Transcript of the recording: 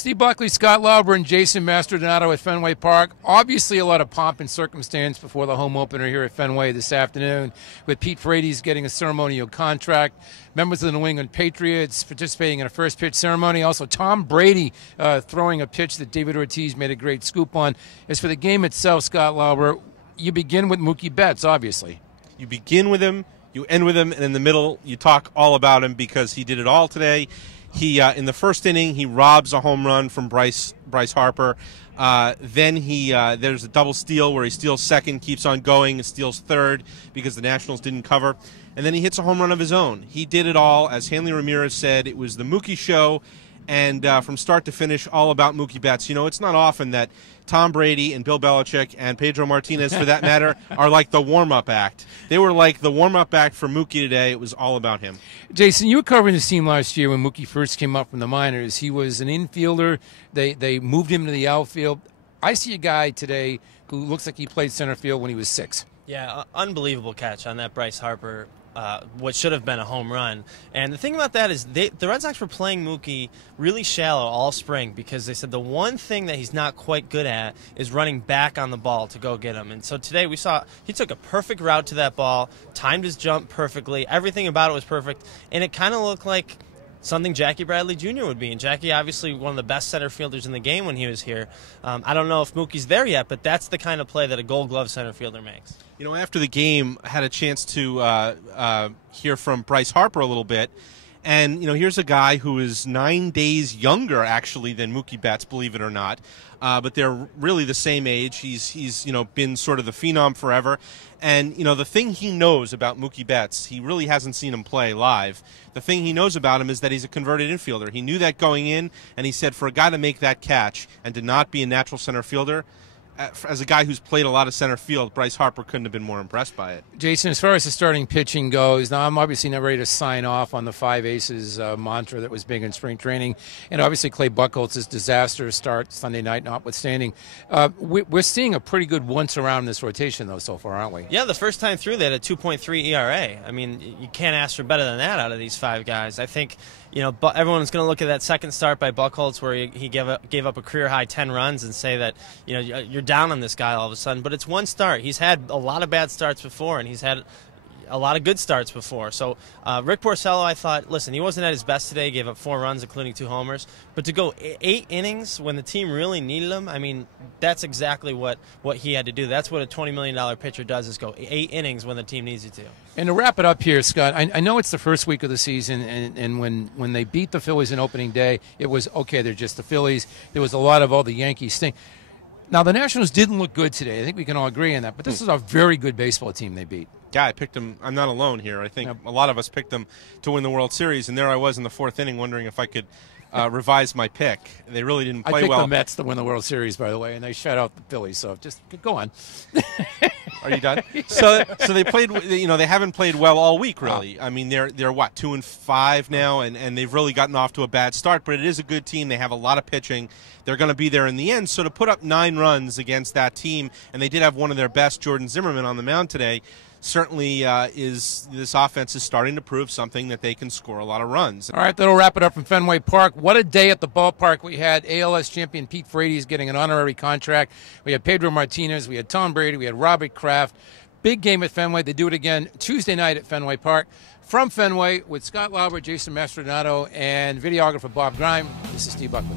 Steve Buckley, Scott Lauber, and Jason Mastradato at Fenway Park. Obviously a lot of pomp and circumstance before the home opener here at Fenway this afternoon, with Pete Frates getting a ceremonial contract. Members of the New England Patriots participating in a first pitch ceremony. Also Tom Brady throwing a pitch that David Ortiz made a great scoop on. As for the game itself, Scott Lauber, you begin with Mookie Betts, obviously. You begin with him, you end with him, and in the middle you talk all about him because he did it all today. He in the first inning, he robs a home run from Bryce Harper. Then there's a double steal where he steals second, keeps on going, and steals third because the Nationals didn't cover. And then he hits a home run of his own. He did it all. As Hanley Ramirez said, it was the Mookie show, and from start to finish, all about Mookie Betts. You know, it's not often that Tom Brady and Bill Belichick and Pedro Martinez, for that matter, are like the warm-up act. They were like the warm-up act for Mookie today. It was all about him. Jason, you were covering this team last year when Mookie first came up from the minors. He was an infielder. They moved him to the outfield. I see a guy today who looks like he played center field when he was 6. Yeah, unbelievable catch on that Bryce Harper, what should have been a home run. And the thing about that is the Red Sox were playing Mookie really shallow all spring because they said the one thing that he's not quite good at is running back on the ball to go get him. And so today we saw he took a perfect route to that ball, timed his jump perfectly, everything about it was perfect, and it kind of looked like something Jackie Bradley Jr. would be. And Jackie, obviously one of the best center fielders in the game when he was here. I don't know if Mookie's there yet, but that's the kind of play that a Gold Glove center fielder makes. You know, after the game, I had a chance to hear from Bryce Harper a little bit. And, you know, here's a guy who is 9 days younger, actually, than Mookie Betts, believe it or not. But they're really the same age. He's you know, been sort of the phenom forever. And, you know, the thing he knows about Mookie Betts, he really hasn't seen him play live. The thing he knows about him is that he's a converted infielder. He knew that going in, and he said for a guy to make that catch and to not be a natural center fielder, as a guy who's played a lot of center field, Bryce Harper couldn't have been more impressed by it. Jason, as far as the starting pitching goes, now I'm obviously not ready to sign off on the 5 aces mantra that was big in spring training, and obviously Clay Buchholz's disaster start Sunday night notwithstanding. We're seeing a pretty good once around this rotation, though, so far, aren't we? Yeah, the first time through they had a 2.3 ERA. I mean, you can't ask for better than that out of these 5 guys. I think, you know, everyone's going to look at that second start by Buchholz where he gave up a career-high 10 runs and say that, you know, you're down on this guy all of a sudden. But it's one start. He's had a lot of bad starts before, and he's had a lot of good starts before. So Rick Porcello, I thought, listen, he wasn't at his best today. Gave up 4 runs, including 2 homers. But to go 8 innings when the team really needed him, I mean, that's exactly what he had to do. That's what a $20 million pitcher does, is go 8 innings when the team needs you to. And to wrap it up here, Scott, I know it's the first week of the season, and when they beat the Phillies in opening day, it was, okay, they're just the Phillies. There was a lot of all the Yankees thing. Now, the Nationals didn't look good today. I think we can all agree on that. But this is a very good baseball team they beat. Yeah, I picked them. I'm not alone here. I think a lot of us picked them to win the World Series, and there I was in the 4th inning wondering if I could revise my pick. They really didn't play well. I picked the Mets to win the World Series, by the way, and they shut out the Phillies. So just go on. Are you done? So they played. You know, they haven't played well all week, really. I mean, they're what, 2-5 now, and they've really gotten off to a bad start. But it is a good team. They have a lot of pitching. They're going to be there in the end. So to put up 9 runs against that team, and they did have one of their best, Jordan Zimmerman, on the mound today, certainly this offense is starting to prove something that they can score a lot of runs. All right, that'll wrap it up from Fenway Park. What a day at the ballpark. We had ALS champion Pete Frates getting an honorary contract. We had Pedro Martinez. We had Tom Brady. We had Robert Kraft. Big game at Fenway. They do it again Tuesday night at Fenway Park. From Fenway with Scott Lauber, Jason Mastradato, and videographer Bob Grime, this is Steve Buckley.